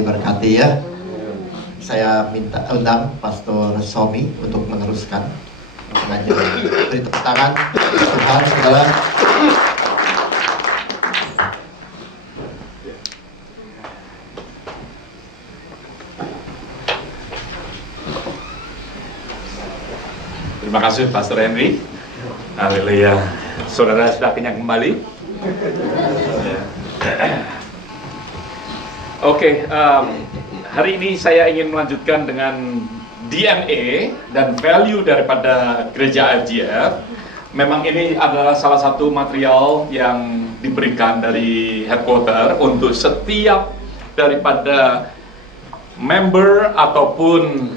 diberkati ya. Saya minta undang Pastor Somi untuk meneruskan pengajaran. Beri tepuk tangan Tuhan segala. Terima kasih Pastor Henry. Haleluya. Saudara sudah kenyang kembali? Oke, hari ini saya ingin melanjutkan dengan DNA dan value daripada gereja FGF. Memang ini adalah salah satu material yang diberikan dari headquarter untuk setiap daripada member ataupun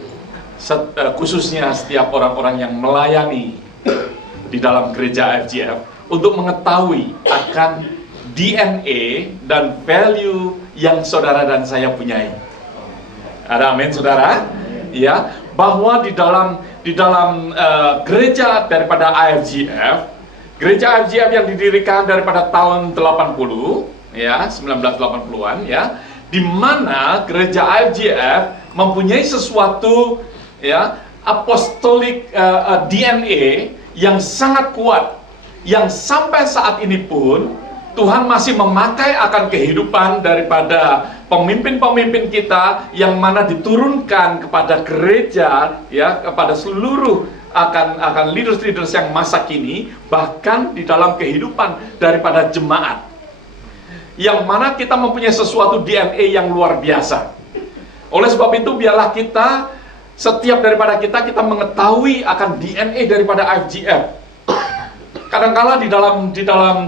khususnya setiap orang-orang yang melayani di dalam gereja FGF untuk mengetahui akan DNA dan value yang saudara dan saya punyai. Ada amin saudara? Ya, bahwa di dalam gereja daripada IFGF, gereja IFGF yang didirikan daripada tahun 80 ya, 1980-an ya, di mana gereja IFGF mempunyai sesuatu ya, apostolik DNA yang sangat kuat, yang sampai saat ini pun Tuhan masih memakai akan kehidupan daripada pemimpin-pemimpin kita yang mana diturunkan kepada gereja ya, kepada seluruh akan leaders-leaders yang masa kini, bahkan di dalam kehidupan daripada jemaat, yang mana kita mempunyai sesuatu DNA yang luar biasa. Oleh sebab itu biarlah kita, setiap daripada kita mengetahui akan DNA daripada IFGF. Kadangkala di dalam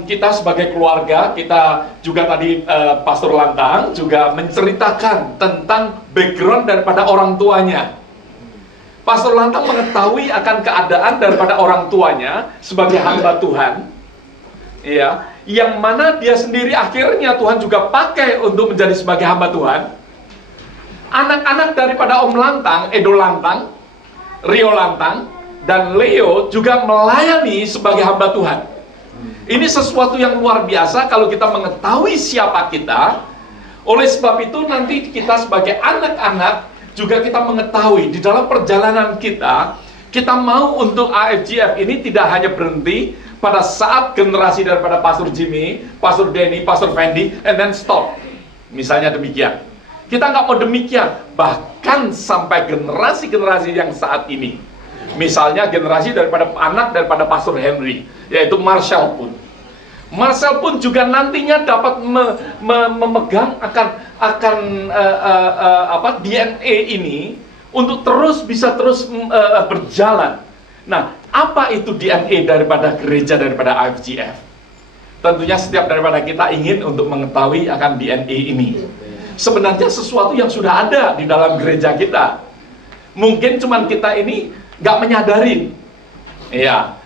kita sebagai keluarga, kita juga tadi Pastor Lantang juga menceritakan tentang background daripada orang tuanya. Pastor Lantang mengetahui akan keadaan daripada orang tuanya sebagai hamba Tuhan, ya, yang mana dia sendiri akhirnya Tuhan juga pakai untuk menjadi sebagai hamba Tuhan. Anak-anak daripada Om Lantang, Edo Lantang, Rio Lantang, dan Leo juga melayani sebagai hamba Tuhan. Ini sesuatu yang luar biasa kalau kita mengetahui siapa kita. Oleh sebab itu nanti kita sebagai anak-anak juga kita mengetahui di dalam perjalanan kita mau untuk AFGF ini tidak hanya berhenti pada saat generasi daripada Pastor Jimmy, Pastor Denny, Pastor Fendi, and then stop. Misalnya demikian. Kita nggak mau demikian, bahkan sampai generasi-generasi yang saat ini. Misalnya generasi daripada anak daripada Pastor Henry, yaitu Marshall pun. Marshall pun juga nantinya dapat memegang akan DNA ini untuk bisa terus berjalan. Nah, apa itu DNA daripada gereja daripada IFGF? Tentunya setiap daripada kita ingin untuk mengetahui akan DNA ini. Sebenarnya sesuatu yang sudah ada di dalam gereja kita. Mungkin cuman kita ini nggak menyadari. Ya.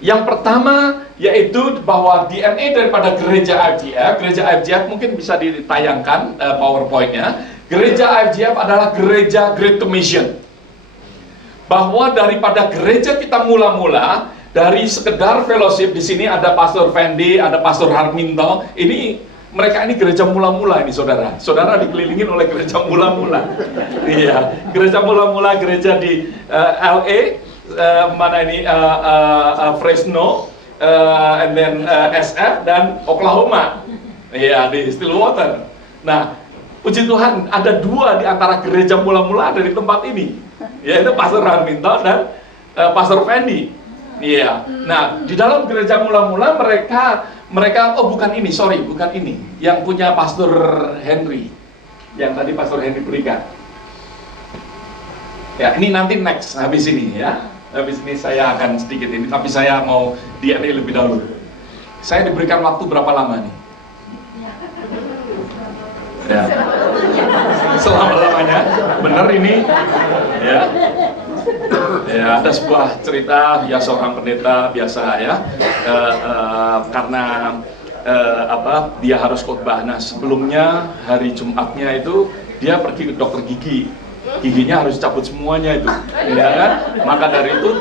Yang pertama yaitu bahwa DNA daripada gereja IFGF mungkin bisa ditayangkan PowerPoint-nya. Gereja IFGF adalah gereja Great Commission. Bahwa daripada gereja kita mula-mula dari sekedar fellowship, di sini ada Pastor Fendi, ada Pastor Harminto. Mereka ini gereja mula-mula ini saudara. Saudara dikelilingin oleh gereja mula-mula. Iya, gereja mula-mula, gereja di LA, Fresno, and then SF dan Oklahoma. Iya, di Stillwater. Nah, puji Tuhan ada dua di antara gereja mula-mula ada di tempat ini, yaitu Pastor Harminto dan Pastor Fendi. Iya. Nah, di dalam gereja mula-mula mereka bukan ini yang punya Pastor Henry, yang tadi Pastor Henry berikan. Ya, ini nanti next habis ini ya. Habis ini saya akan sedikit ini, tapi saya mau DNA lebih dahulu. Saya diberikan waktu berapa lama nih? Ya. Selama-lamanya. Benar ini? Ya. Ya, ada sebuah cerita ya, seorang pendeta biasa ya, karena dia harus khotbah. Nah, sebelumnya hari Jumatnya itu dia pergi ke dokter gigi. Giginya harus cabut semuanya itu, ya kan? Maka dari itu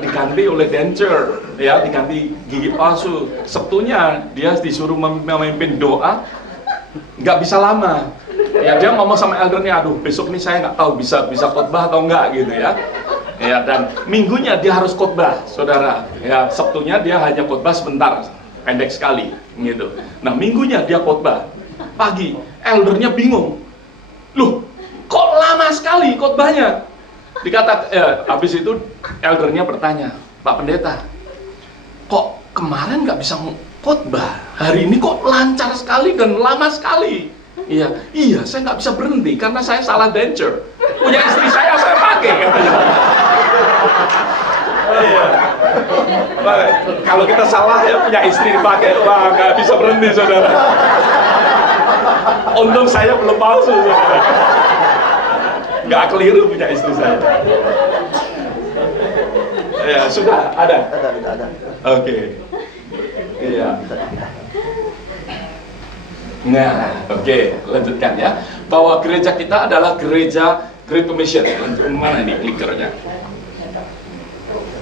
diganti oleh denture, ya, diganti gigi palsu. Sabtunya dia disuruh memimpin doa, nggak bisa lama, Ya dia ngomong sama eldernya, aduh besok nih saya nggak tahu bisa khotbah atau enggak gitu ya. Ya, dan minggunya dia harus khotbah, saudara. Ya, Sabtunya dia hanya khotbah sebentar, pendek sekali, gitu. Nah, minggunya dia khotbah pagi. Eldernya bingung, loh, kok lama sekali khotbahnya? Habis itu eldernya bertanya, Pak Pendeta, kok kemarin nggak bisa khotbah? Hari ini kok lancar sekali dan lama sekali? Iya, saya nggak bisa berhenti karena saya salah denture. Punya istri saya pakai katanya. Iya. Kalau kita salah ya punya istri dipakai, wah nggak bisa berhenti saudara. Untung saya belum palsu saudara. Nggak keliru punya istri saya. Ya sudah ada. Ada. Oke. Iya. Nah, oke, lanjutkan ya. Bahwa gereja kita adalah gereja Great Commission. Mana ini klikernya?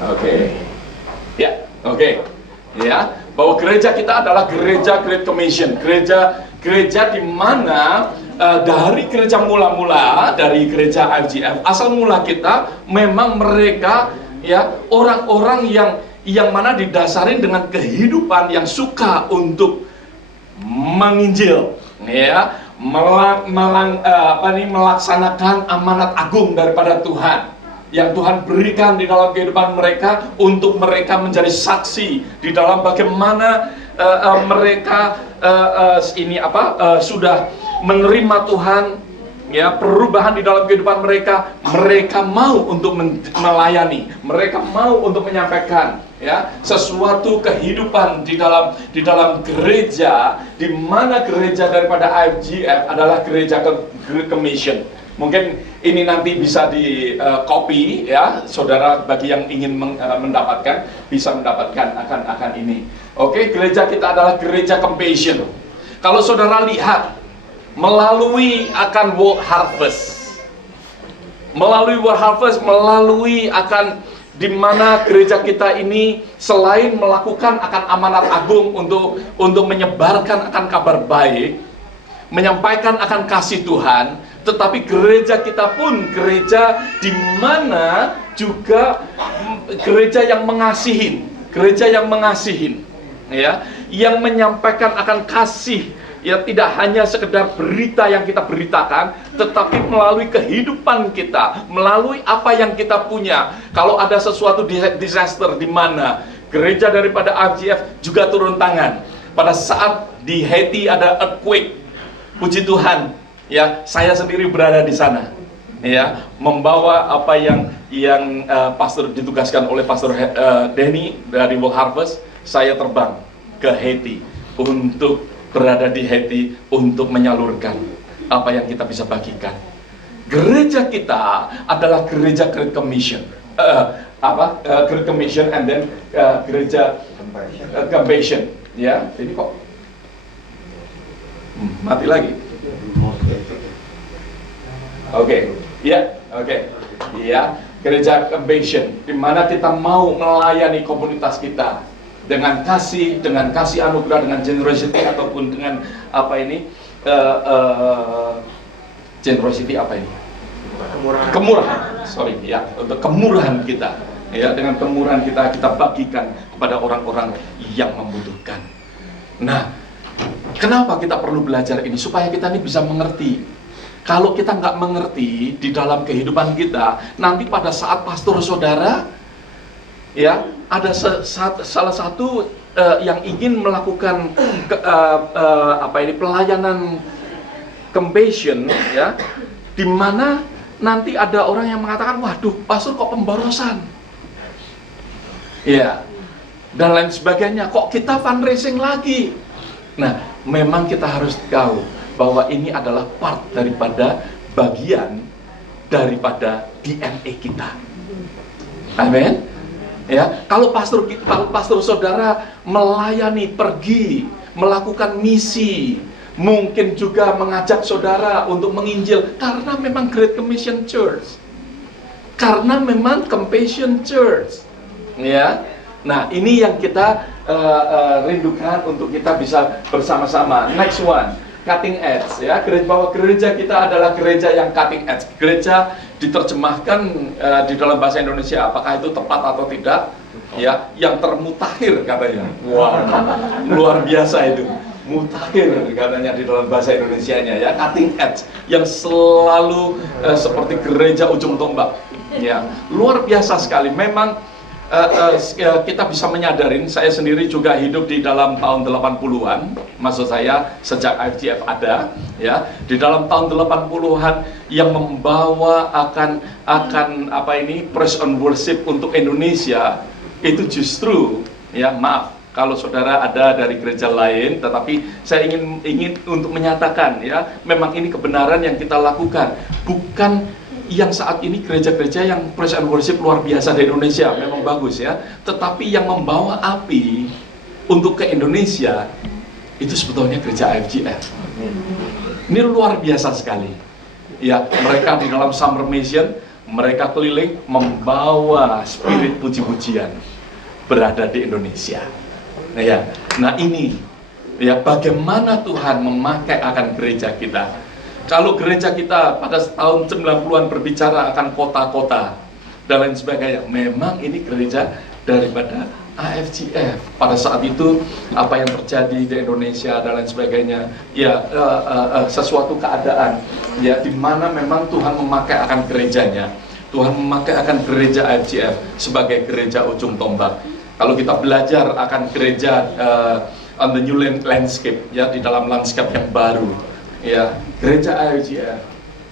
Oke. Ya, oke. Ya, bahwa gereja kita adalah gereja Great Commission. Gereja di mana dari gereja mula-mula, dari gereja IGF, asal mula kita memang mereka ya orang-orang yang mana didasari dengan kehidupan yang suka untuk menginjil, ya, melaksanakan amanat agung daripada Tuhan yang Tuhan berikan di dalam kehidupan mereka untuk mereka menjadi saksi di dalam bagaimana mereka sudah menerima Tuhan, ya, perubahan di dalam kehidupan mereka. Mereka mau untuk melayani, mereka mau untuk menyampaikan ya sesuatu kehidupan di dalam gereja, di mana gereja daripada IGF adalah gereja Great Commission. Mungkin ini nanti bisa di copy ya, saudara, bagi yang ingin mendapatkan bisa mendapatkan akan ini. Oke, gereja kita adalah gereja Compassion. Kalau saudara lihat melalui akan World Harvest, melalui akan di mana gereja kita ini selain melakukan akan amanat agung untuk menyebarkan akan kabar baik, menyampaikan akan kasih Tuhan, tetapi gereja kita pun gereja di mana juga gereja yang mengasihin, ya, yang menyampaikan akan kasih. Ya, tidak hanya sekedar berita yang kita beritakan, tetapi melalui kehidupan kita, melalui apa yang kita punya. Kalau ada sesuatu disaster di mana gereja daripada IGF juga turun tangan. Pada saat di Haiti ada earthquake, puji Tuhan, ya, saya sendiri berada di sana, ya, membawa apa yang pastor ditugaskan oleh Pastor Denny dari World Harvest. Saya terbang ke Haiti untuk berada di Haiti untuk menyalurkan apa yang kita bisa bagikan. Gereja kita adalah gereja Great Commission, Great Commission and then gereja Compassion. Ya, ini kok mati lagi. Oke, ya, gereja Compassion, di mana kita mau melayani komunitas kita dengan kasih anugerah, dengan generosity ataupun dengan generosity kemurahan, untuk kemurahan kita, ya, dengan kemurahan kita bagikan kepada orang-orang yang membutuhkan. Nah, kenapa kita perlu belajar ini? Supaya kita ini bisa mengerti. Kalau kita nggak mengerti di dalam kehidupan kita, nanti pada saat pastor saudara, ya, ada salah satu yang ingin melakukan pelayanan compassion, ya, di mana nanti ada orang yang mengatakan, waduh, pastor kok pemborosan, ya, dan lain sebagainya, kok kita fundraising lagi. Nah, memang kita harus tahu bahwa ini adalah part daripada bagian daripada DNA kita. Amin. Ya, kalau pastor saudara melayani, pergi melakukan misi, mungkin juga mengajak saudara untuk menginjil, karena memang Great Commission Church, karena memang Compassion Church, ya. Nah, ini yang kita rindukan untuk kita bisa bersama-sama. Next one, cutting edge ya, bahwa gereja kita adalah gereja yang cutting edge. Gereja diterjemahkan di dalam bahasa Indonesia, apakah itu tepat atau tidak? Ya, yang termutakhir katanya. Wah, luar biasa itu. Mutakhir katanya di dalam bahasa Indonesianya ya, cutting edge, yang selalu seperti gereja ujung tombak. Ya, luar biasa sekali. Memang kita bisa menyadarin, saya sendiri juga hidup di dalam tahun 80-an, maksud saya sejak IFGF ada, ya, di dalam tahun 80-an yang membawa akan apa ini, praise and worship untuk Indonesia, itu justru, ya maaf, kalau saudara ada dari gereja lain, tetapi saya ingin untuk menyatakan, ya, memang ini kebenaran yang kita lakukan, bukan yang saat ini gereja-gereja yang praise and worship luar biasa di Indonesia, memang bagus ya, tetapi yang membawa api untuk ke Indonesia itu sebetulnya gereja IFGF. Ini luar biasa sekali ya, mereka di dalam summer mission, mereka keliling membawa spirit puji-pujian berada di Indonesia. Nah ini ya, bagaimana Tuhan memakai akan gereja kita. Kalau gereja kita pada tahun 90-an berbicara akan kota-kota dan lain sebagainya, memang ini gereja daripada AFGF. Pada saat itu apa yang terjadi di Indonesia dan lain sebagainya, ya sesuatu keadaan ya di mana memang Tuhan memakai akan gerejanya. Tuhan memakai akan gereja AFGF sebagai gereja ujung tombak. Kalau kita belajar akan gereja on the new landscape, ya, di dalam landscape yang baru, ya, gereja IFGF,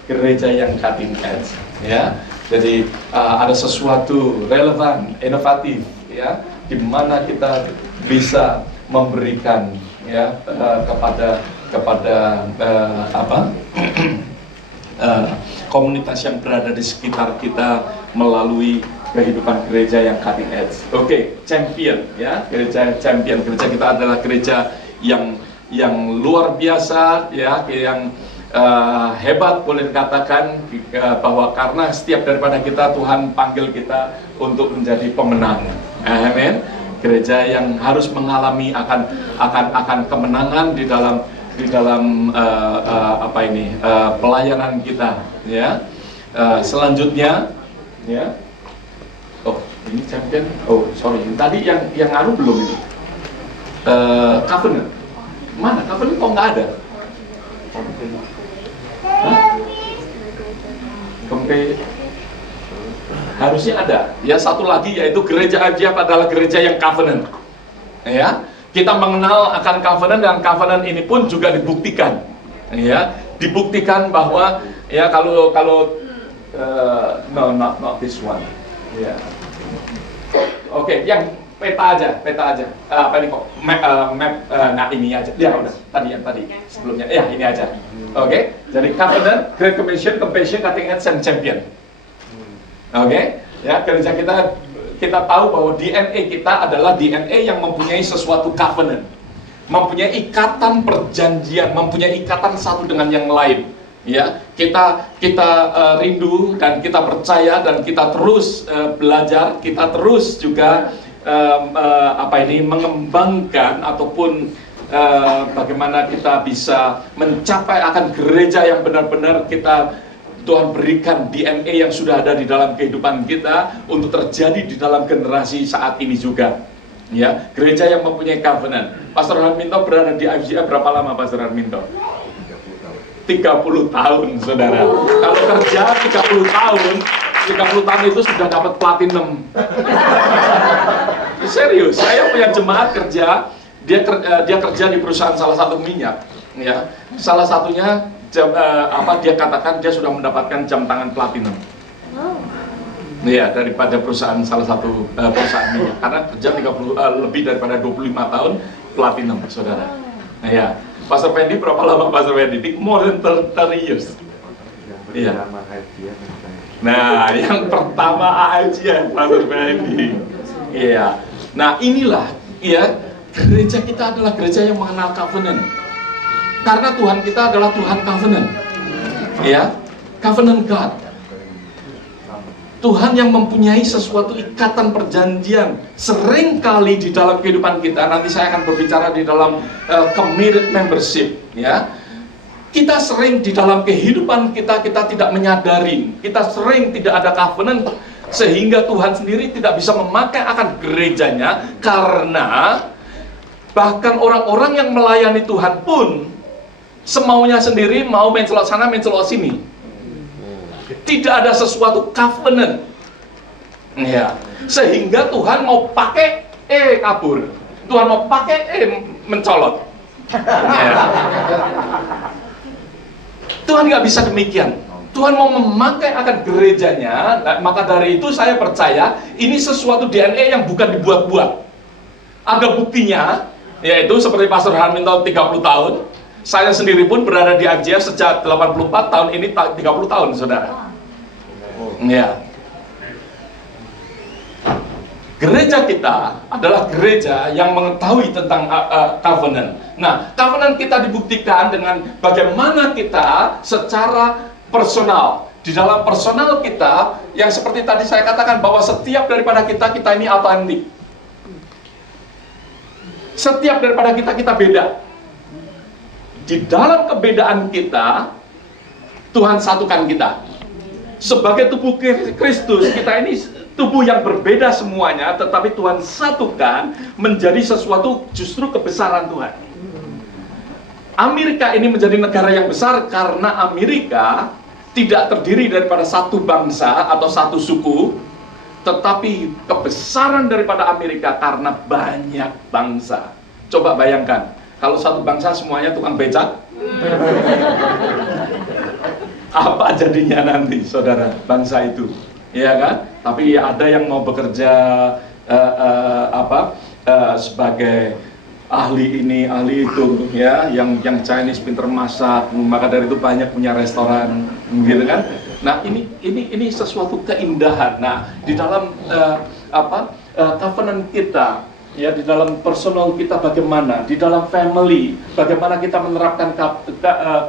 gereja yang cutting edge, ya. Jadi ada sesuatu relevan, inovatif, ya, di mana kita bisa memberikan, ya, kepada komunitas yang berada di sekitar kita melalui kehidupan gereja yang cutting edge. Oke, champion, ya, gereja champion. Gereja kita adalah gereja yang luar biasa, ya, yang hebat, boleh dikatakan, bahwa karena setiap daripada kita, Tuhan panggil kita untuk menjadi pemenang. Amin. Gereja yang harus mengalami akan kemenangan di dalam pelayanan kita, ya. Selanjutnya, ya. Oh, ini champion. Oh, sorry. Tadi yang ngaruh belum ini? Covenant. Mana? Covenant kok nggak ada? Harusnya ada. Ya, satu lagi yaitu gereja IFGF adalah gereja yang covenant. Ya, kita mengenal akan covenant, dan covenant ini pun juga dibuktikan. Ya, dibuktikan bahwa, ya, kalau no, not this one. Ya. Oke, yang peta aja. Apa ini kok? Map, nah ini aja. Ya udah, tadi sebelumnya. Ya, ini aja. Oke, jadi covenant, Great Commission, Compassion, Cutting Edge, and Champion. Oke, ya, gereja kita tahu bahwa DNA kita adalah DNA yang mempunyai sesuatu covenant, mempunyai ikatan perjanjian, mempunyai ikatan satu dengan yang lain. Ya, kita rindu dan kita percaya dan kita terus belajar, kita terus juga mengembangkan ataupun bagaimana kita bisa mencapai akan gereja yang benar-benar Tuhan berikan DNA yang sudah ada di dalam kehidupan kita untuk terjadi di dalam generasi saat ini juga. Ya, gereja yang mempunyai covenant. Pastor Harminto berada di IFGF berapa lama, Pastor Harminto? 30 tahun, saudara. Kalau kerja 30 tahun itu sudah dapat platinum. Serius, saya punya jemaat kerja, dia kerja di perusahaan salah satu minyak, ya. Salah satunya dia katakan dia sudah mendapatkan jam tangan platinum. Ya, daripada salah satu perusahaan minyak, karena kerja lebih daripada 25 tahun platinum, saudara. Ya. Pastor Fendi berapa lama, Pastor Fendi? More than 30 years. Iya. Nah, yang pertama AFGF, Pastor Fendi. Iya. Nah, inilah, ya, gereja kita adalah gereja yang mengenal covenant. Karena Tuhan kita adalah Tuhan covenant. Ya, covenant God. Tuhan yang mempunyai sesuatu ikatan perjanjian sering kali di dalam kehidupan kita. Nanti saya akan berbicara di dalam committed membership, ya. Kita sering di dalam kehidupan kita tidak menyadari, kita sering tidak ada covenant, sehingga Tuhan sendiri tidak bisa memakai akan gerejanya, karena bahkan orang-orang yang melayani Tuhan pun semaunya sendiri, mau mencelok sana, mencelok sini. Tidak ada sesuatu covenant. Ya, sehingga Tuhan mau pakai kabur. Tuhan mau pakai mencolot. Ya. Tuhan nggak bisa demikian. Tuhan mau memakai akan gerejanya. Nah, maka dari itu saya percaya ini sesuatu DNA yang bukan dibuat-buat. Ada buktinya, yaitu seperti Pastor Harminto 30 tahun. Saya sendiri pun berada di IFGF sejak 84 tahun, ini 30 tahun, saudara. Ya. Gereja kita adalah gereja yang mengetahui tentang covenant. Nah, covenant kita dibuktikan dengan bagaimana kita secara personal. Di dalam personal kita, yang seperti tadi saya katakan bahwa setiap daripada kita ini autentik. Setiap daripada kita beda. Di dalam kebedaan kita, Tuhan satukan kita. Sebagai tubuh Kristus, kita ini tubuh yang berbeda semuanya, tetapi Tuhan satukan menjadi sesuatu justru kebesaran Tuhan. Amerika ini menjadi negara yang besar karena Amerika tidak terdiri daripada satu bangsa atau satu suku, tetapi kebesaran daripada Amerika karena banyak bangsa. Coba bayangkan, kalau satu bangsa semuanya tukang becak, apa jadinya nanti, saudara, bangsa itu? Ya kan? Tapi ada yang mau bekerja sebagai ahli ini, ahli itu, ya, yang Chinese pinter masak, maka dari itu banyak punya restoran, gitu kan? Nah, ini sesuatu keindahan. Nah, di dalam covenant kita, ya, di dalam personal kita bagaimana, di dalam family bagaimana kita menerapkan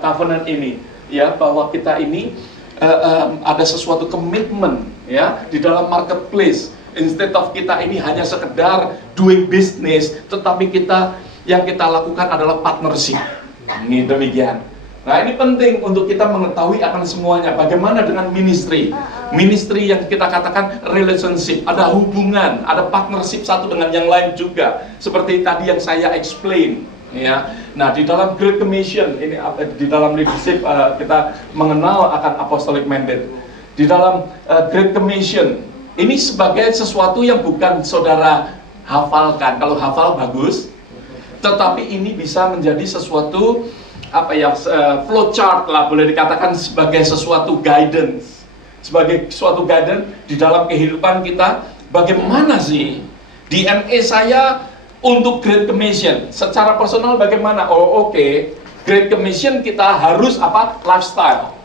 covenant ini, ya, bahwa kita ini ada sesuatu komitmen, ya, di dalam marketplace. Instead of kita ini hanya sekedar doing business, tetapi yang kita lakukan adalah partnership. Ini demikian. Nah, ini penting untuk kita mengetahui akan semuanya. Bagaimana dengan ministry? Ministry yang kita katakan relationship, ada hubungan, ada partnership satu dengan yang lain juga. Seperti tadi yang saya explain. Ya, nah di dalam Great Commission ini, di dalam leadership kita mengenal akan apostolic mandate. Di dalam Great Commission ini sebagai sesuatu yang bukan saudara hafalkan. Kalau hafal bagus, tetapi ini bisa menjadi sesuatu flow chart lah, boleh dikatakan sebagai sesuatu guidance, sebagai suatu guidance di dalam kehidupan kita. Bagaimana sih DNA saya untuk Great Commission? Secara personal bagaimana? Great Commission kita harus lifestyle.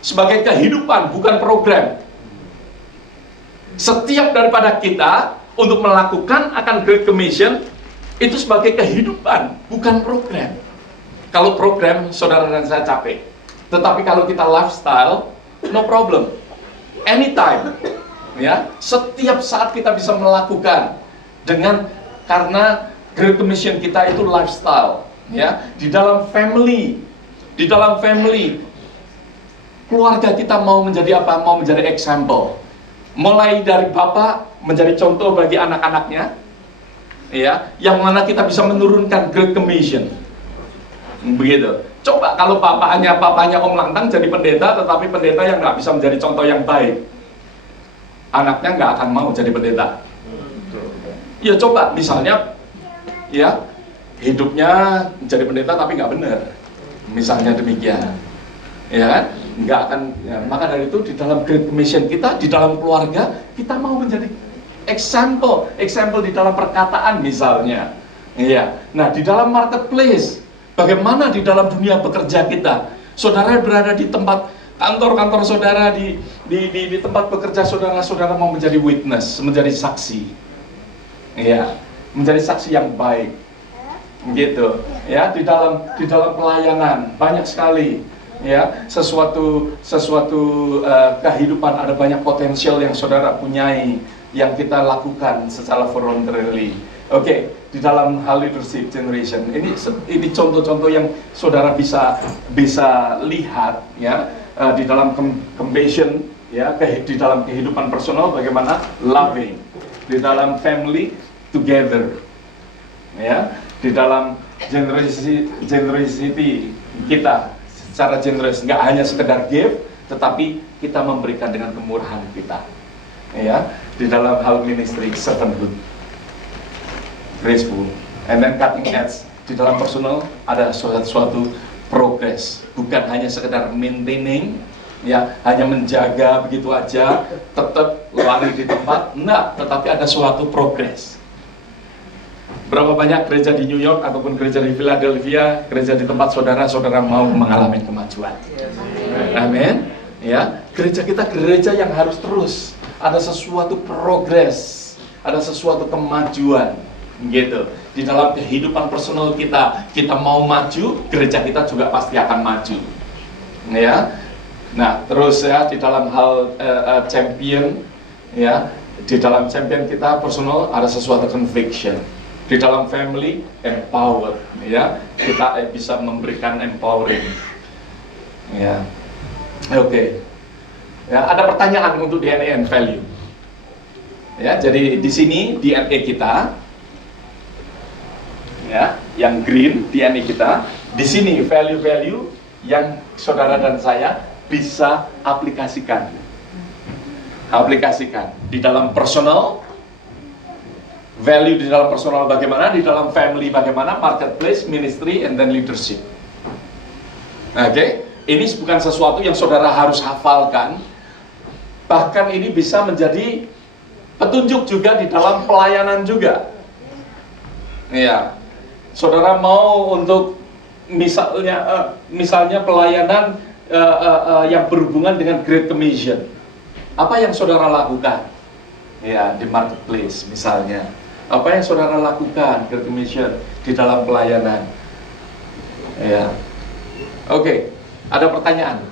Sebagai kehidupan, bukan program. Setiap daripada kita untuk melakukan akan Great Commission itu sebagai kehidupan, bukan program. Kalau program, saudara dan saya capek. Tetapi kalau kita lifestyle, no problem. Anytime. Ya, setiap saat kita bisa melakukan karena Great Commission kita itu lifestyle, ya. Di dalam family, keluarga kita mau menjadi apa? Mau menjadi example. Mulai dari bapak menjadi contoh bagi anak-anaknya, ya, yang mana kita bisa menurunkan Great Commission. Begitu. Coba kalau papanya Om Langtang jadi pendeta, tetapi pendeta yang nggak bisa menjadi contoh yang baik, anaknya nggak akan mau jadi pendeta. Ya coba misalnya, ya, hidupnya jadi pendeta tapi nggak benar, misalnya demikian, ya kan? Nggak akan. Ya, maka dari itu di dalam Great Commission kita, di dalam keluarga kita mau menjadi example di dalam perkataan misalnya, ya. Nah, di dalam marketplace, bagaimana di dalam dunia bekerja kita, saudara berada di tempat kantor saudara, di tempat bekerja saudara mau menjadi witness, menjadi saksi. Ya, menjadi saksi yang baik, gitu. Ya, di dalam pelayanan banyak sekali, ya, sesuatu kehidupan, ada banyak potensial yang saudara punyai, yang kita lakukan secara voluntarily. Oke, di dalam hal leadership generation ini contoh-contoh yang saudara bisa lihat ya di dalam compassion ya, di dalam kehidupan personal bagaimana loving, di dalam family together ya, di dalam generosity kita secara generous, nggak hanya sekedar give tetapi kita memberikan dengan kemurahan kita ya, di dalam hal ministry servanthood, graceful, and then cutting edge. Di dalam personal ada suatu progress, bukan hanya sekedar maintaining ya, hanya menjaga begitu aja, tetap lari di tempat, enggak, tetapi ada suatu progress. Berapa banyak gereja di New York ataupun gereja di Philadelphia, gereja di tempat saudara mau mengalami kemajuan. Amin. Ya, gereja kita gereja yang harus terus ada sesuatu progress, ada sesuatu kemajuan, gitu. Di dalam kehidupan personal kita mau maju, gereja kita juga pasti akan maju, ya. Nah, terus ya di dalam hal champion, ya, di dalam champion kita personal ada sesuatu conviction. Di dalam family empower, ya, kita bisa memberikan empowering, ya. Oke. Ya, ada pertanyaan untuk DNA and value. Ya, jadi di sini DNA kita, ya, yang green DNA kita, di sini value-value yang saudara dan saya bisa aplikasikan di dalam personal, value di dalam personal bagaimana, di dalam family bagaimana, marketplace, ministry, and then leadership. Oke. Ini bukan sesuatu yang saudara harus hafalkan, bahkan ini bisa menjadi petunjuk juga di dalam pelayanan juga. Ya, saudara mau untuk misalnya pelayanan yang berhubungan dengan Great Commission, apa yang saudara lakukan? Ya, di marketplace misalnya, apa yang saudara lakukan Great Commission di dalam pelayanan? Ya, oke. Ada pertanyaan?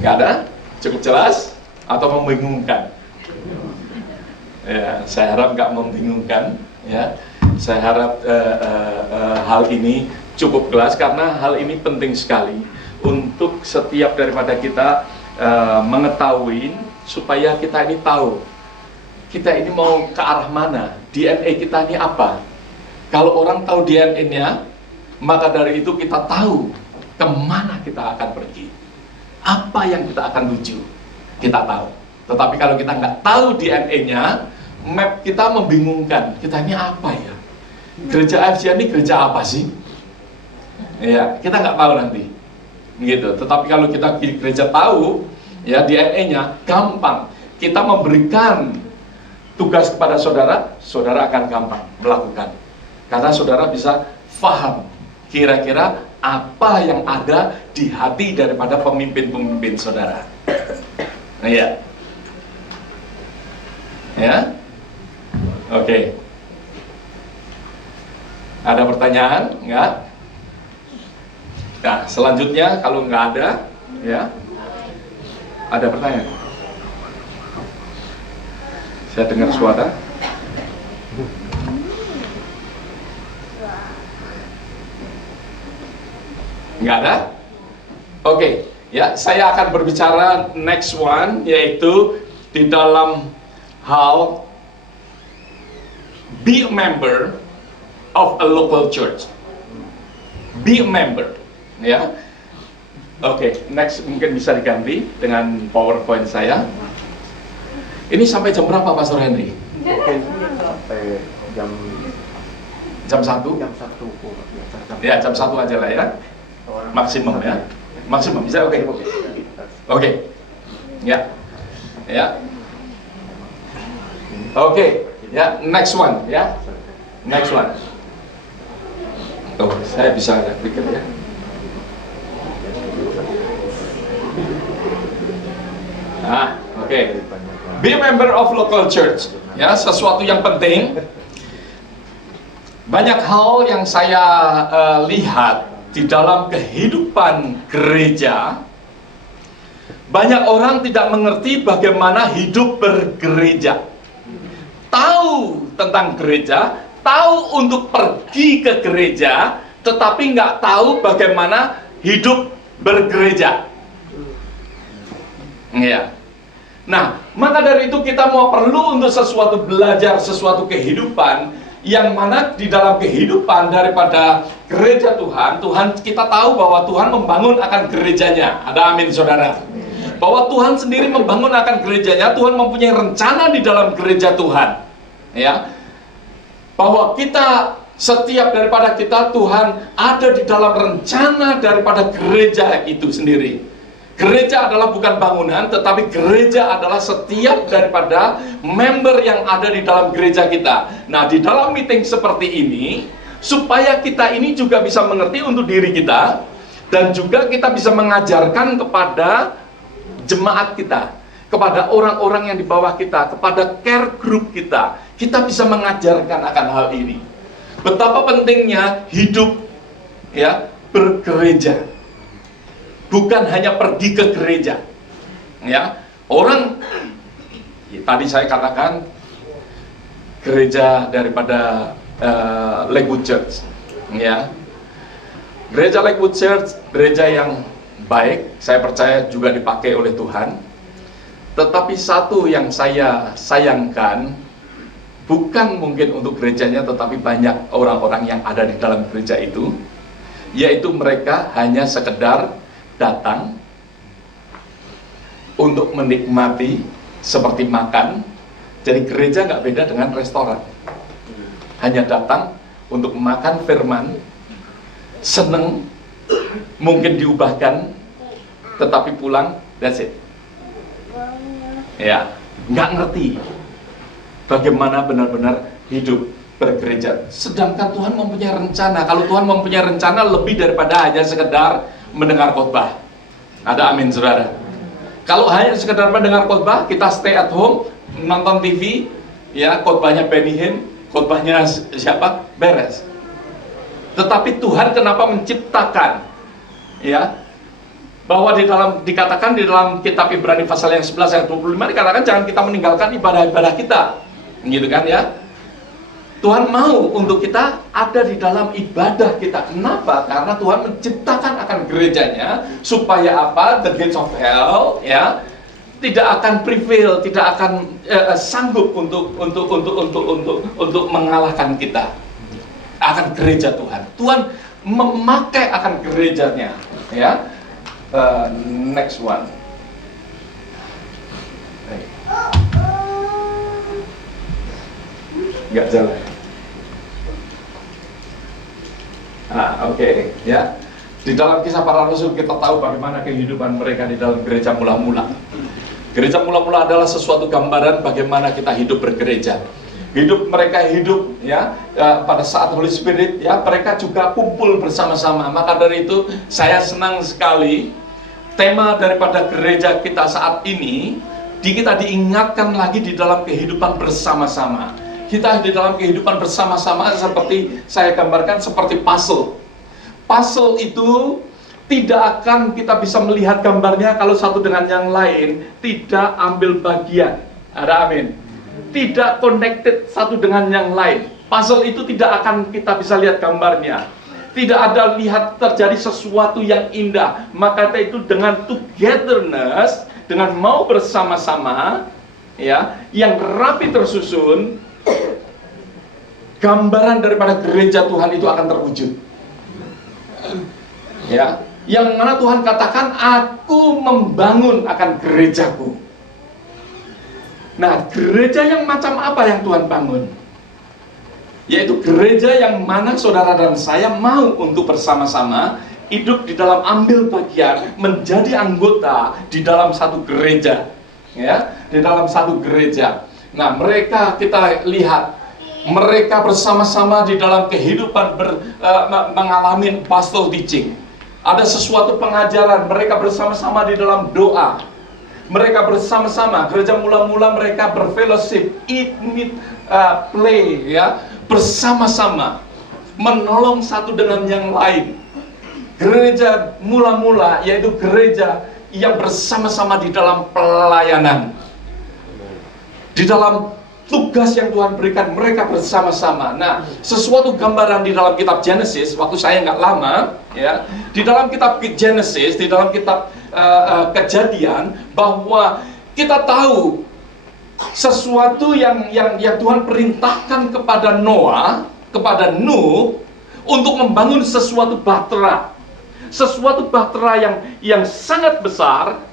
Nggak ada? Cukup jelas? Atau membingungkan? Ya, saya harap nggak membingungkan. Ya, saya harap hal ini cukup jelas karena hal ini penting sekali untuk setiap daripada kita mengetahui supaya kita ini tahu kita ini mau ke arah mana, DNA kita ini apa. Kalau orang tahu DNA-nya, maka dari itu kita tahu kemana kita akan pergi, apa yang kita akan tuju, kita tahu. Tetapi kalau kita nggak tahu DNA-nya, map kita membingungkan. Kita ini apa ya? Gereja AFC ini gereja apa sih? Ya, kita nggak tahu nanti, gitu. Tetapi kalau kita gereja tahu, ya DNA-nya gampang. Kita memberikan tugas kepada saudara, saudara akan gampang melakukan, karena saudara bisa paham kira-kira apa yang ada di hati daripada pemimpin-pemimpin saudara. Ya. Ya. Oke. Ada pertanyaan? Enggak? Nah, selanjutnya kalau nggak ada, ya. Ada pertanyaan? Saya dengar suara. Nggak ada? Oke, ya, saya akan berbicara next one, yaitu di dalam hal be a member of a local church. Be a member, ya. Oke, next mungkin bisa diganti dengan PowerPoint saya. Ini sampai jam berapa, Pastor Henry? Sampai jam 1? jam 1 Ya, jam 1 aja lah ya. Maksimum ya. Maksimum bisa, oke. Oke. Ya. Ya. Oke. Ya, next one ya. Next one. Oh, saya bisa pikir ya. Oke. Be a member of local church. Ya, sesuatu yang penting. Banyak hal yang saya lihat di dalam kehidupan gereja, Banyak orang tidak mengerti bagaimana hidup bergereja. Tahu tentang gereja, tahu untuk pergi ke gereja, tetapi nggak tahu bagaimana hidup bergereja. Ya. Nah, maka dari itu kita mau perlu untuk sesuatu belajar, sesuatu kehidupan yang mana di dalam kehidupan daripada gereja Tuhan, kita tahu bahwa Tuhan membangun akan gerejanya. Ada amin saudara. Bahwa Tuhan sendiri membangun akan gerejanya, Tuhan mempunyai rencana di dalam gereja Tuhan. Ya. Bahwa kita setiap daripada kita, Tuhan ada di dalam rencana daripada gereja itu sendiri. Gereja adalah bukan bangunan, tetapi gereja adalah setiap daripada member yang ada di dalam gereja kita. Nah, di dalam meeting seperti ini, supaya kita ini juga bisa mengerti untuk diri kita, dan juga kita bisa mengajarkan kepada jemaat kita, kepada orang-orang yang di bawah kita, kepada care group kita, kita bisa mengajarkan akan hal ini. Betapa pentingnya hidup ya bergereja. Bukan hanya pergi ke gereja. Ya, orang tadi saya katakan gereja daripada Lakewood Church. Ya. Gereja Lakewood Church, gereja yang baik, saya percaya juga dipakai oleh Tuhan. Tetapi satu yang saya sayangkan, bukan mungkin untuk gerejanya, tetapi banyak orang-orang yang ada di dalam gereja itu, yaitu mereka hanya sekedar datang untuk menikmati seperti makan. Jadi gereja nggak beda dengan restoran. Hanya datang untuk makan firman, seneng, mungkin diubahkan, tetapi pulang, that's it. Ya, nggak ngerti bagaimana benar-benar hidup bergereja. Sedangkan Tuhan mempunyai rencana. Kalau Tuhan mempunyai rencana lebih daripada hanya sekedar mendengar khotbah. Ada amin saudara. Kalau hanya sekedar mendengar khotbah, kita stay at home, nonton TV, ya khotbahnya Benny Hinn, khotbahnya siapa? Beres. Tetapi Tuhan kenapa menciptakan ya bahwa dikatakan di dalam kitab Ibrani pasal yang 11 ayat 25 dikatakan jangan kita meninggalkan ibadah-ibadah kita. Gitu kan ya? Tuhan mau untuk kita ada di dalam ibadah kita. Kenapa? Karena Tuhan menciptakan akan gerejanya supaya apa? The gates of hell ya tidak akan prevail, tidak akan sanggup untuk mengalahkan kita akan gereja Tuhan. Tuhan memakai akan gerejanya ya. Next one. Nggak jalan. Oke, ya. Di dalam kisah para rasul kita tahu bagaimana kehidupan mereka di dalam gereja mula-mula. Gereja mula-mula adalah sesuatu gambaran bagaimana kita hidup bergereja. Hidup mereka hidup ya pada saat Holy Spirit ya mereka juga kumpul bersama-sama. Maka dari itu saya senang sekali tema daripada gereja kita saat ini kita diingatkan lagi di dalam kehidupan bersama-sama. Kita di dalam kehidupan bersama-sama seperti saya gambarkan seperti puzzle. Puzzle itu tidak akan kita bisa melihat gambarnya kalau satu dengan yang lain tidak ambil bagian. Ada amin. Tidak connected satu dengan yang lain. Puzzle itu tidak akan kita bisa lihat gambarnya. Tidak ada lihat terjadi sesuatu yang indah. Maka itu dengan togetherness, dengan mau bersama-sama, ya, yang rapi tersusun, gambaran daripada gereja Tuhan itu akan terwujud. Ya, yang mana Tuhan katakan, aku membangun akan gerejaku. Nah, gereja yang macam apa yang Tuhan bangun? Yaitu gereja yang mana saudara dan saya mau untuk bersama-sama hidup di dalam ambil bagian, menjadi anggota di dalam satu gereja. Ya, di dalam satu gereja. Nah, mereka kita lihat mereka bersama-sama di dalam kehidupan mengalami pastoral teaching. Ada sesuatu pengajaran, mereka bersama-sama di dalam doa. Mereka bersama-sama, gereja mula-mula mereka berfellowship, eat, meet, play, ya, bersama-sama, menolong satu dengan yang lain. Gereja mula-mula yaitu gereja yang bersama-sama di dalam pelayanan. Di dalam tugas yang Tuhan berikan, mereka bersama-sama. Nah, sesuatu gambaran di dalam kitab Genesis, waktu saya nggak lama, ya, di dalam kitab Genesis, di dalam kitab Kejadian, bahwa kita tahu sesuatu yang Tuhan perintahkan kepada Noah, kepada Nuh, untuk membangun sesuatu bahtera. Sesuatu bahtera yang sangat besar.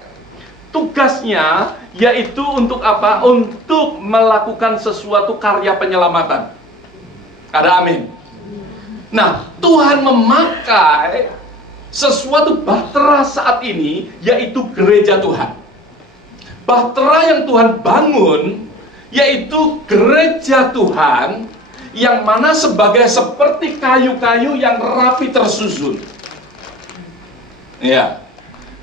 Tugasnya yaitu untuk apa? Untuk melakukan sesuatu karya penyelamatan. Ada amin. Nah, Tuhan memakai sesuatu bahtera saat ini, yaitu gereja Tuhan. Bahtera yang Tuhan bangun yaitu gereja Tuhan, yang mana seperti kayu-kayu yang rapi tersusun. Ya,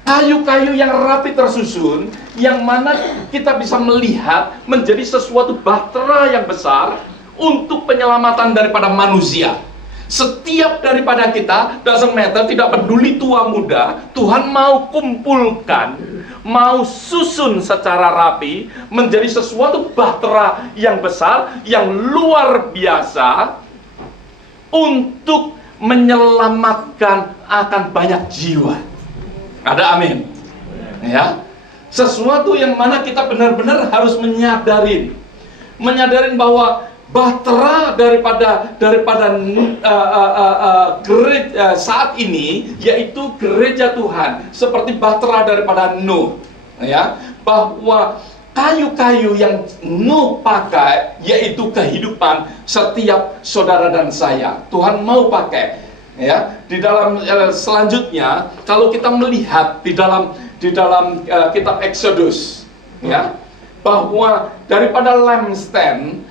kayu-kayu yang rapi tersusun, yang mana kita bisa melihat menjadi sesuatu bahtera yang besar untuk penyelamatan daripada manusia. Setiap daripada kita, doesn't matter, tidak peduli tua muda, Tuhan mau kumpulkan, mau susun secara rapi menjadi sesuatu bahtera yang besar, yang luar biasa, untuk menyelamatkan akan banyak jiwa. Ada amin. Ya, sesuatu yang mana kita benar-benar harus menyadarin bahwa bahtera daripada gereja saat ini yaitu gereja Tuhan, seperti bahtera daripada Nuh, ya, bahwa kayu-kayu yang Nuh pakai yaitu kehidupan setiap saudara dan saya. Tuhan mau pakai, ya. Di dalam selanjutnya, kalau kita melihat di dalam kitab Exodus, ya, bahwa daripada lampstand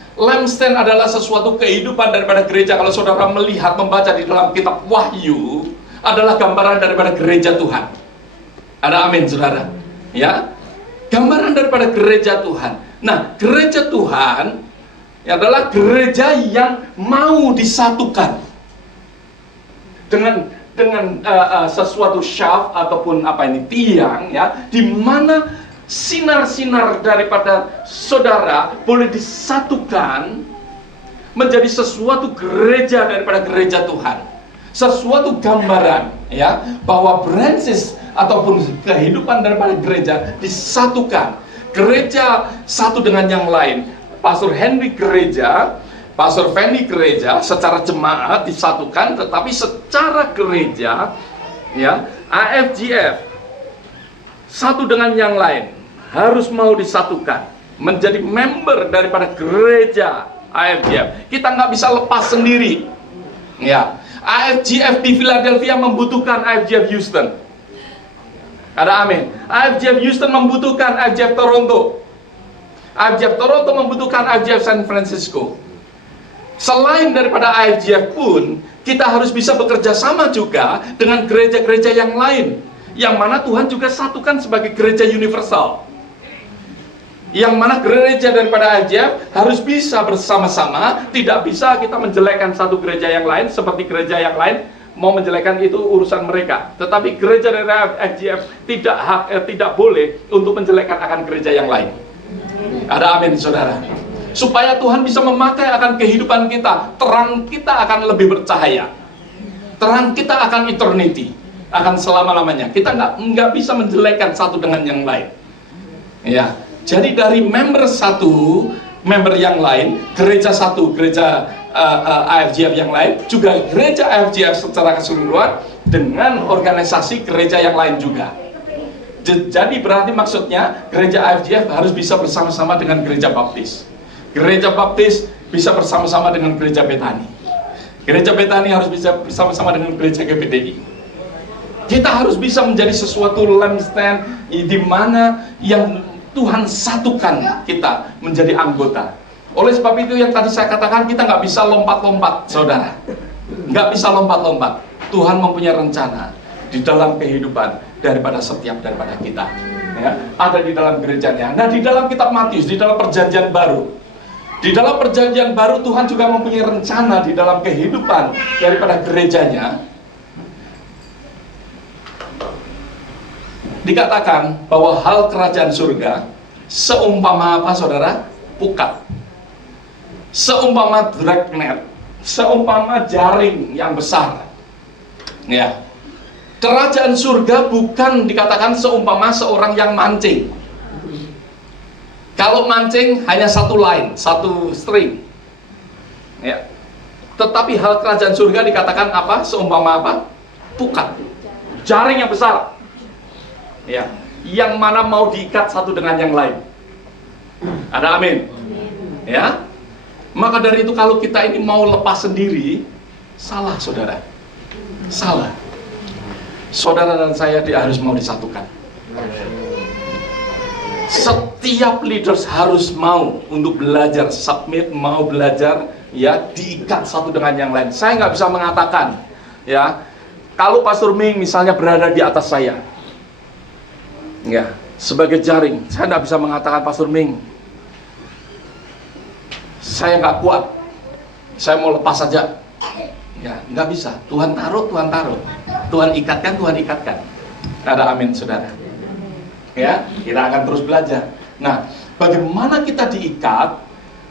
adalah sesuatu kehidupan daripada gereja. Kalau saudara melihat, membaca di dalam kitab Wahyu, adalah gambaran daripada gereja Tuhan. Ada amin, saudara? Ya, gambaran daripada gereja Tuhan. Nah, gereja Tuhan adalah gereja yang mau disatukan dengan sesuatu shaft ataupun tiang, ya, di mana sinar-sinar daripada saudara boleh disatukan menjadi sesuatu gereja daripada gereja Tuhan. Sesuatu gambaran, ya, bahwa branches ataupun kehidupan daripada gereja disatukan. Gereja satu dengan yang lain. Pastor Henry gereja, Pastor Fendi gereja, secara jemaat disatukan, tetapi secara gereja, ya, AFGF satu dengan yang lain harus mau disatukan menjadi member daripada gereja AFGF. Kita nggak bisa lepas sendiri, ya. AFGF di Philadelphia membutuhkan AFGF Houston. Ada amin. AFGF Houston membutuhkan AFGF Toronto. AFGF Toronto membutuhkan AFGF San Francisco. Selain daripada AFGF pun, kita harus bisa bekerja sama juga dengan gereja-gereja yang lain, yang mana Tuhan juga satukan sebagai gereja universal. Yang mana gereja daripada AFGF harus bisa bersama-sama. Tidak bisa kita menjelekkan satu gereja yang lain, seperti gereja yang lain mau menjelekkan, itu urusan mereka. Tetapi gereja dari AFGF tidak boleh untuk menjelekkan akan gereja yang lain. Ada amin, saudara. Supaya Tuhan bisa memakai akan kehidupan kita, terang kita akan lebih bercahaya, terang kita akan eternity, akan selama-lamanya. Kita nggak bisa menjelekkan satu dengan yang lain, ya. Jadi dari member satu, member yang lain, gereja satu, gereja AFGF yang lain, juga gereja AFGF secara keseluruhan dengan organisasi gereja yang lain juga. Jadi berarti maksudnya gereja AFGF harus bisa bersama-sama dengan gereja Baptis. Gereja Baptis bisa bersama-sama dengan gereja Betani. Gereja Betani harus bisa bersama-sama dengan gereja GPDI. Kita harus bisa menjadi sesuatu lampstand di mana yang Tuhan satukan kita menjadi anggota. Oleh sebab itu yang tadi saya katakan, kita nggak bisa lompat-lompat, saudara. Nggak bisa lompat-lompat. Tuhan mempunyai rencana di dalam kehidupan daripada kita, ya, ada di dalam gerejanya. Nah, di dalam kitab Matius, di dalam perjanjian baru, Tuhan juga mempunyai rencana di dalam kehidupan daripada gerejanya. dikatakan bahwa hal kerajaan surga seumpama apa saudara? Pukat, seumpama dragnet, seumpama jaring yang besar. Ya, kerajaan surga bukan dikatakan seumpama seorang yang mancing. Kalau mancing hanya satu line, satu string. Ya. Tetapi hal kerajaan surga dikatakan apa? Seumpama apa? Pukat, jaring yang besar. Ya, yang mana mau diikat satu dengan yang lain. Ada amin? Ya. Maka dari itu kalau kita ini mau lepas sendiri, salah saudara. Salah. Saudara dan saya harus mau disatukan. Setiap leaders harus mau untuk belajar submit, mau belajar ya diikat satu dengan yang lain. Saya nggak bisa mengatakan ya kalau Pastor Ming misalnya berada di atas saya, ya sebagai jaring, saya nggak bisa mengatakan Pastor Ming, saya nggak kuat, saya mau lepas saja. Ya nggak bisa. Tuhan taruh, Tuhan taruh, Tuhan ikatkan, Tuhan ikatkan. Ada amin saudara. Ya, kita akan terus belajar. Nah, bagaimana kita diikat,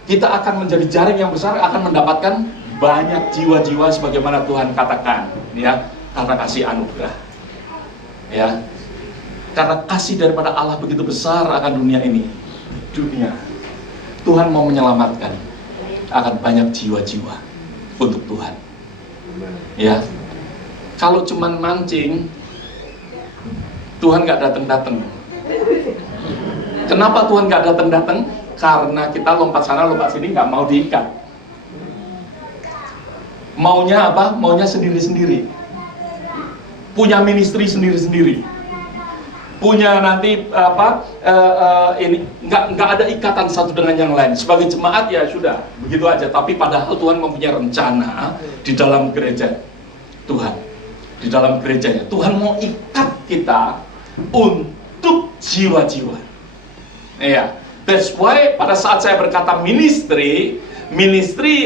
kita akan menjadi jaring yang besar, akan mendapatkan banyak jiwa-jiwa sebagaimana Tuhan katakan, ya, karena kasih anugerah. Ya. Karena kasih daripada Allah begitu besar akan dunia ini. Dunia. Tuhan mau menyelamatkan akan banyak jiwa-jiwa untuk Tuhan. Ya. Kalau cuman mancing, Tuhan nggak datang-datang. Kenapa Tuhan nggak datang-datang? Karena kita lompat sana lompat sini nggak mau diikat. Maunya apa? Maunya sendiri-sendiri. Punya ministry sendiri-sendiri. Punya nanti apa? Ini nggak ada ikatan satu dengan yang lain. Sebagai jemaat ya sudah begitu aja. Tapi padahal Tuhan mempunyai rencana di dalam gereja Tuhan, di dalam gerejanya. Tuhan mau ikat kita untuk jiwa-jiwa. Ya, that's why pada saat saya berkata ministry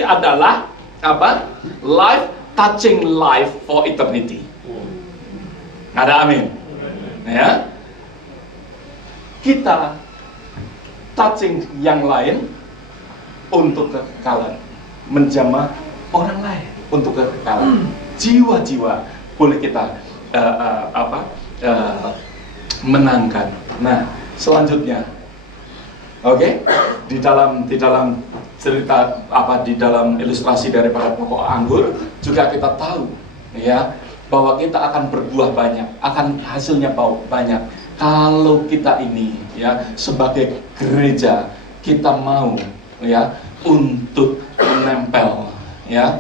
adalah apa? Life touching life for eternity. Ada amin. Ya. Kita touching yang lain untuk kekekalan, menjamah orang lain untuk kekekalan. Jiwa-jiwa boleh kita menangkan. Nah, selanjutnya, oke, di dalam cerita di dalam ilustrasi daripada pokok anggur juga kita tahu, ya, bahwa kita akan berbuah banyak, akan hasilnya banyak. Kalau kita ini, ya, sebagai gereja kita mau, ya, untuk menempel, ya,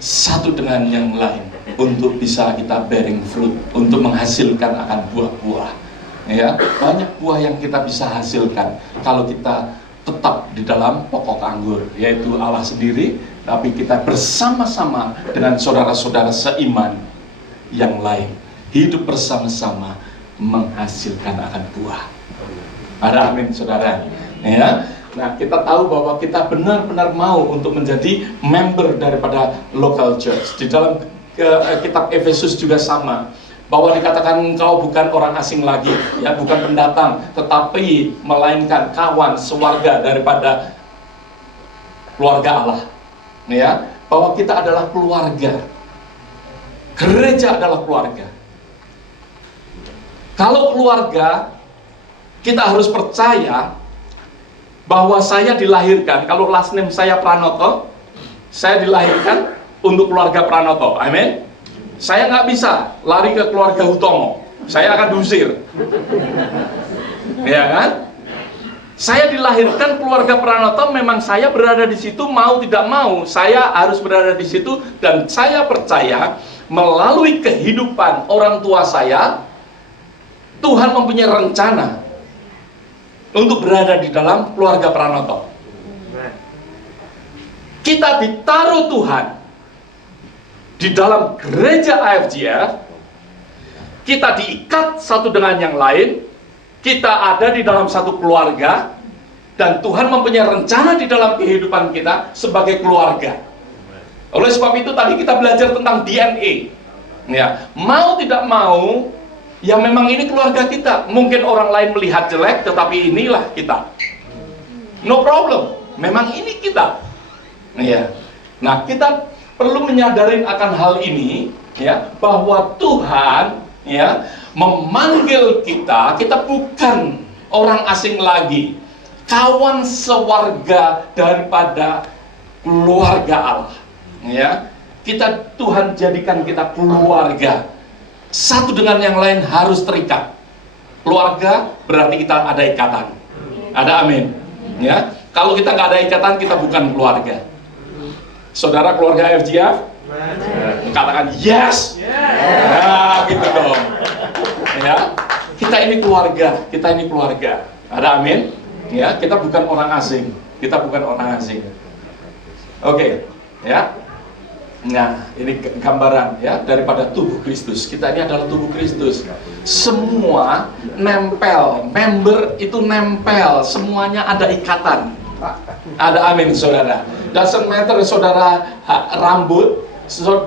satu dengan yang lain, untuk bisa kita bearing fruit, untuk menghasilkan akan buah-buah. Ya, banyak buah yang kita bisa hasilkan kalau kita tetap di dalam pokok anggur, yaitu Allah sendiri, tapi kita bersama-sama dengan saudara-saudara seiman yang lain, hidup bersama-sama menghasilkan akan buah. Ada amin saudara. Ya. Nah, kita tahu bahwa kita benar-benar mau untuk menjadi member daripada local church. Di dalam kitab Efesus juga sama, bahwa dikatakan engkau bukan orang asing lagi, ya, bukan pendatang, tetapi melainkan kawan sewarga daripada keluarga Allah. Ya, bahwa kita adalah keluarga. Gereja adalah keluarga. Kalau keluarga, kita harus percaya bahwa saya dilahirkan, kalau last name saya Pranoto, saya dilahirkan untuk keluarga Pranoto. Amin. Saya nggak bisa lari ke keluarga Hutomo, saya akan diusir. Ya kan? Saya dilahirkan keluarga Pranoto, memang saya berada di situ mau tidak mau, saya harus berada di situ, dan saya percaya melalui kehidupan orang tua saya, Tuhan mempunyai rencana untuk berada di dalam keluarga Pranoto. Kita ditaruh Tuhan di dalam gereja AFGF, kita diikat satu dengan yang lain, kita ada di dalam satu keluarga, dan Tuhan mempunyai rencana di dalam kehidupan kita sebagai keluarga. Oleh sebab itu tadi kita belajar tentang DNA. Ya, mau tidak mau Ya memang ini keluarga kita. Mungkin orang lain melihat jelek, tetapi inilah kita. No problem. Memang ini kita. Ya. Nah, kita perlu menyadarin akan hal ini, ya, bahwa Tuhan, ya, memanggil kita. Kita bukan orang asing lagi, kawan sewarga daripada keluarga Allah. Ya, Tuhan jadikan kita keluarga. Satu dengan yang lain harus terikat. Keluarga berarti kita ada ikatan. Ada amin. Ya, kalau kita nggak ada ikatan, kita bukan keluarga. Saudara keluarga FGF, katakan yes. Nah, gitu dong. Ya, kita ini keluarga. Ada amin. Ya, kita bukan orang asing. Oke, ya. Nah, ini gambaran ya daripada tubuh Kristus. Kita ini adalah tubuh Kristus. Semua nempel, member itu nempel, semuanya ada ikatan. Ada amin, saudara. Doesn't matter saudara rambut,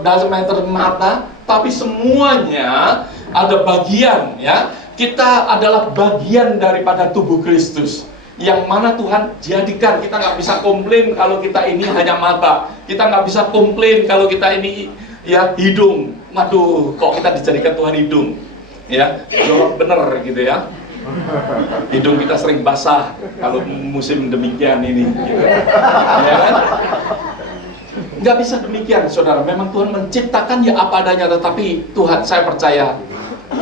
doesn't matter mata, tapi semuanya ada bagian ya. Kita adalah bagian daripada tubuh Kristus. Yang mana Tuhan jadikan. Kita nggak bisa komplain kalau kita ini hanya mata. Kita nggak bisa komplain kalau kita ini ya hidung. Waduh, kok kita dijadikan Tuhan hidung? Ya, jorok bener gitu ya. Hidung kita sering basah kalau musim demikian ini. Gitu. Ya kan? Nggak bisa demikian, saudara. Memang Tuhan menciptakan ya apa adanya. Tetapi Tuhan, saya percaya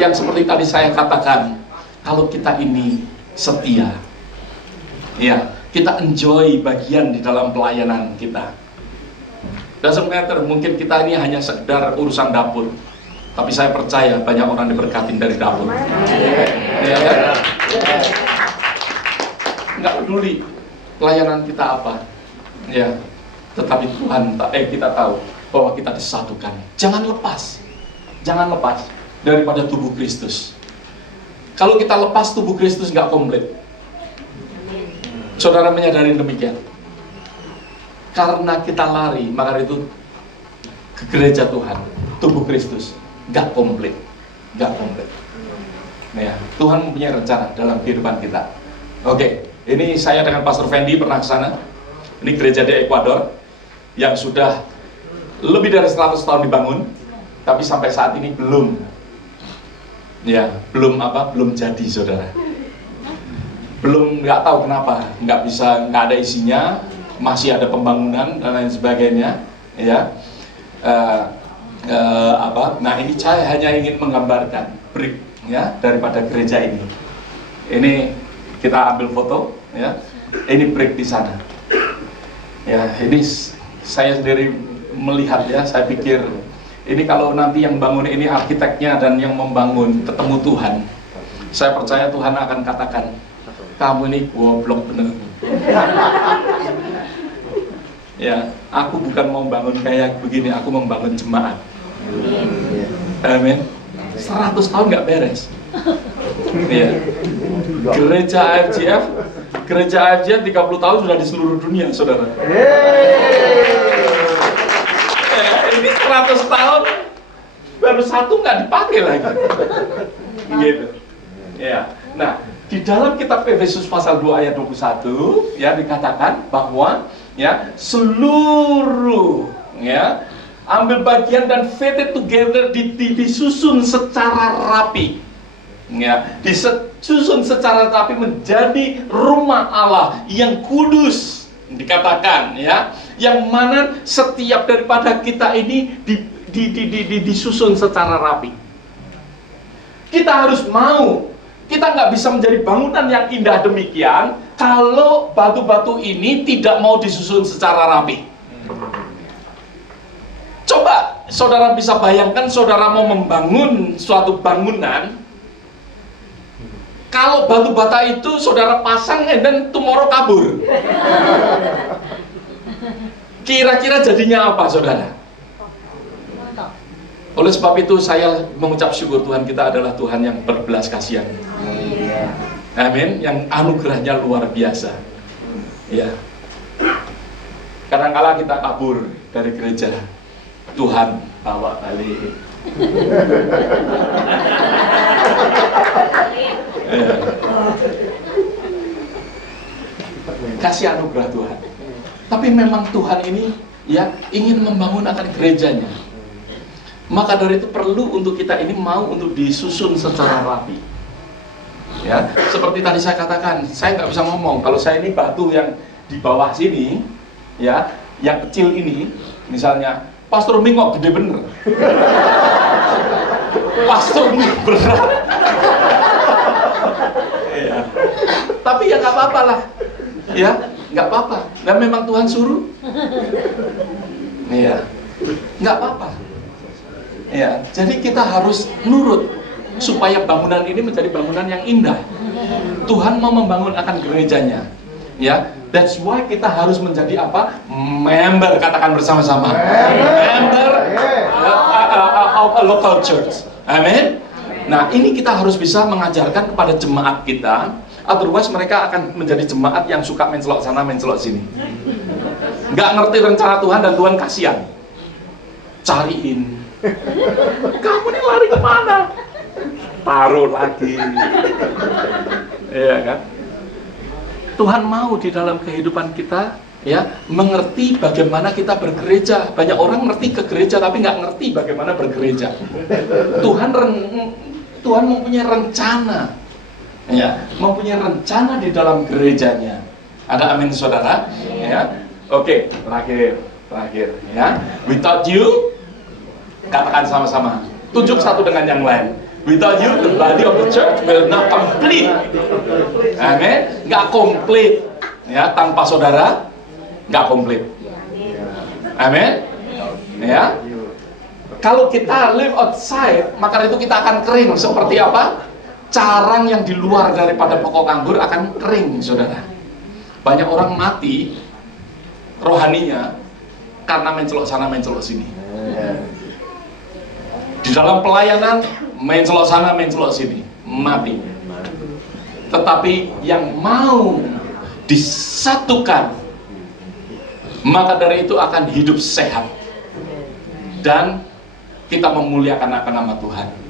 yang seperti tadi saya katakan, kalau kita ini setia, ya, kita enjoy bagian di dalam pelayanan kita. Doesn't matter, mungkin kita ini hanya sekedar urusan dapur, tapi saya percaya banyak orang diberkatin dari dapur. Ya, ya. Nggak peduli pelayanan kita apa, ya, tetapi Tuhan, kita tahu bahwa kita disatukan. Jangan lepas daripada tubuh Kristus. Kalau kita lepas, tubuh Kristus nggak komplit. Saudara menyadari demikian? Karena kita lari, maka itu ke gereja Tuhan, tubuh Kristus, gak komplit. Ya, Tuhan mempunyai rencana dalam kehidupan kita. Oke, ini saya dengan Pastor Fendi pernah ke sana. Ini gereja di Ekuador yang sudah lebih dari 100 tahun dibangun, tapi sampai saat ini belum jadi, saudara. Belum, nggak tahu kenapa nggak ada isinya, masih ada pembangunan dan lain sebagainya, ya. Nah, ini saya hanya ingin menggambarkan brick ya daripada gereja ini. Ini kita ambil foto, ya. Ini brick di sana. Ya, ini saya sendiri melihat ya, saya pikir ini kalau nanti yang bangun ini arsiteknya dan yang membangun ketemu Tuhan, saya percaya Tuhan akan katakan, kamu ini goblok bener. Ya, aku bukan mau bangun kayak begini, aku membangun jemaat. Amin. 100 tahun nggak beres. Ya. Gereja AFGF 30 tahun sudah di seluruh dunia, saudara. Ya, ini 100 tahun baru satu nggak dipakai lagi. Gitu. Ya. Nah, di dalam kitab Efesus pasal 2 ayat 21 ya dikatakan bahwa ya seluruh ya ambil bagian dan fitted together, disusun secara rapi. Ya, disusun secara rapi menjadi rumah Allah yang kudus, dikatakan ya, yang mana setiap daripada kita ini disusun secara rapi. Kita harus mau. Kita nggak bisa menjadi bangunan yang indah demikian kalau batu-batu ini tidak mau disusun secara rapi. Coba saudara bisa bayangkan, saudara mau membangun suatu bangunan, kalau batu bata itu saudara pasang dan tomorrow kabur, kira-kira jadinya apa, saudara? Oleh sebab itu saya mengucap syukur, Tuhan kita adalah Tuhan yang berbelas kasihan. Amin, yang anugerahnya luar biasa. Ya. Kadang-kala kita kabur dari gereja, Tuhan bawa balik. Ya. Kasih anugerah Tuhan. Tapi memang Tuhan ini ya ingin membangun akan gerejanya. Maka dari itu perlu untuk kita ini mau untuk disusun secara rapi. Ya, seperti tadi saya katakan, saya nggak bisa ngomong kalau saya ini batu yang di bawah sini, ya, yang kecil ini, misalnya, Pastor Ming kok gede bener. Pastor Ming berat. Ya. Tapi ya nggak apa-apa lah. Ya, nggak apa-apa. Dan memang Tuhan suruh. Iya, nggak apa-apa. Ya, jadi kita harus nurut supaya bangunan ini menjadi bangunan yang indah. Tuhan mau membangun akan gerejanya. Ya, that's why kita harus menjadi apa? Member, katakan bersama-sama. Member of a local church. Amin. Nah, ini kita harus bisa mengajarkan kepada jemaat kita. Otherwise mereka akan menjadi jemaat yang suka mencelok sana, mencelok sini. Nggak ngerti rencana Tuhan dan Tuhan kasihan. Cariin. Kamu nih lari kemana? Taruh lagi. Iya kan? Tuhan mau di dalam kehidupan kita ya mengerti bagaimana kita bergereja. Banyak orang ngerti ke gereja tapi nggak ngerti bagaimana bergereja. Tuhan mempunyai rencana. Ya, mempunyai rencana di dalam gerejanya. Ada amin saudara? Ya. Oke, terakhir ya. Without you, katakan sama-sama. Tunjuk satu dengan yang lain. Without you, the body of the church will not complete. Amin. Nggak komplit. Ya, tanpa saudara nggak komplit. Amin. Ya. Kalau kita live outside, maka itu kita akan kering. Seperti apa? Carang yang di luar daripada pokok anggur akan kering, saudara. Banyak orang mati rohaninya karena mencelok sana, mencelok sini. Di dalam pelayanan, mencelok sana, mencelok sini, mati. Tetapi yang mau disatukan, maka dari itu akan hidup sehat. Dan kita memuliakan akan nama Tuhan.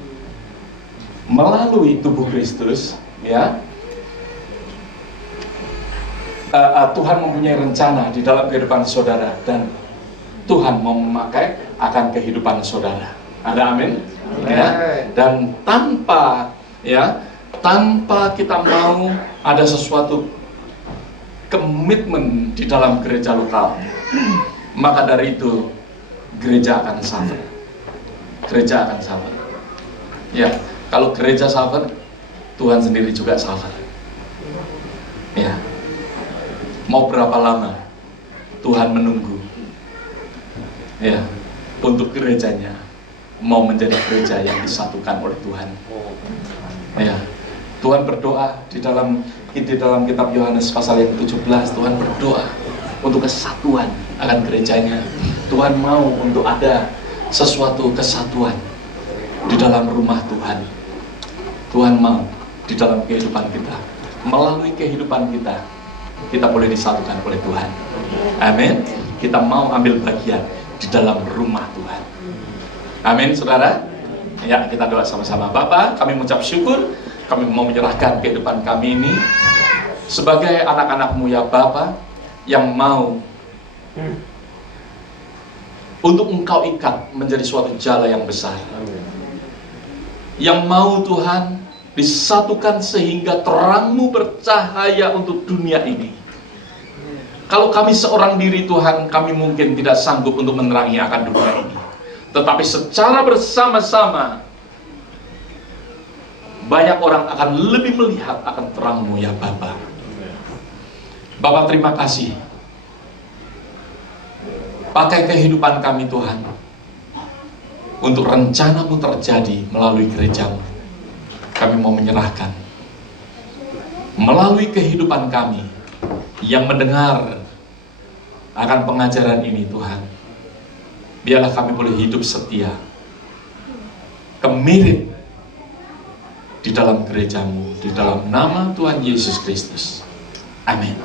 Melalui tubuh Kristus, ya, Tuhan mempunyai rencana di dalam kehidupan saudara dan Tuhan mau memakai akan kehidupan saudara. Ada amin? Ya. Dan tanpa kita mau ada sesuatu komitmen di dalam gereja lokal, maka dari itu gereja akan suffer. Gereja akan suffer. Ya. Kalau gereja suffer, Tuhan sendiri juga suffer. Ya. Mau berapa lama Tuhan menunggu? Ya, untuk gerejanya mau menjadi gereja yang disatukan oleh Tuhan. Ya. Tuhan berdoa di dalam kitab Yohanes pasal yang 17, Tuhan berdoa untuk kesatuan akan gerejanya. Tuhan mau untuk ada sesuatu kesatuan di dalam rumah Tuhan. Tuhan mau di dalam kehidupan kita, melalui kehidupan kita boleh disatukan oleh Tuhan. Amin. Kita mau ambil bagian di dalam rumah Tuhan. Amin, saudara. Ya, kita doa sama-sama. Bapa, kami mengucap syukur, kami mau menyerahkan kehidupan kami ini sebagai anak-anak-Mu ya Bapa, yang mau untuk Engkau ikat menjadi suatu jala yang besar. Yang mau Tuhan disatukan sehingga terang-Mu bercahaya untuk dunia ini. Kalau kami seorang diri Tuhan, kami mungkin tidak sanggup untuk menerangi akan dunia ini. Tetapi secara bersama-sama, banyak orang akan lebih melihat akan terang-Mu ya Bapa. Bapa, terima kasih. Pakai kehidupan kami Tuhan, untuk rencana-Mu terjadi melalui gereja-Mu. Kami mau menyerahkan melalui kehidupan kami yang mendengar akan pengajaran ini Tuhan. Biarlah kami boleh hidup setia, kemiri di dalam gereja-Mu, di dalam nama Tuhan Yesus Kristus. Amin.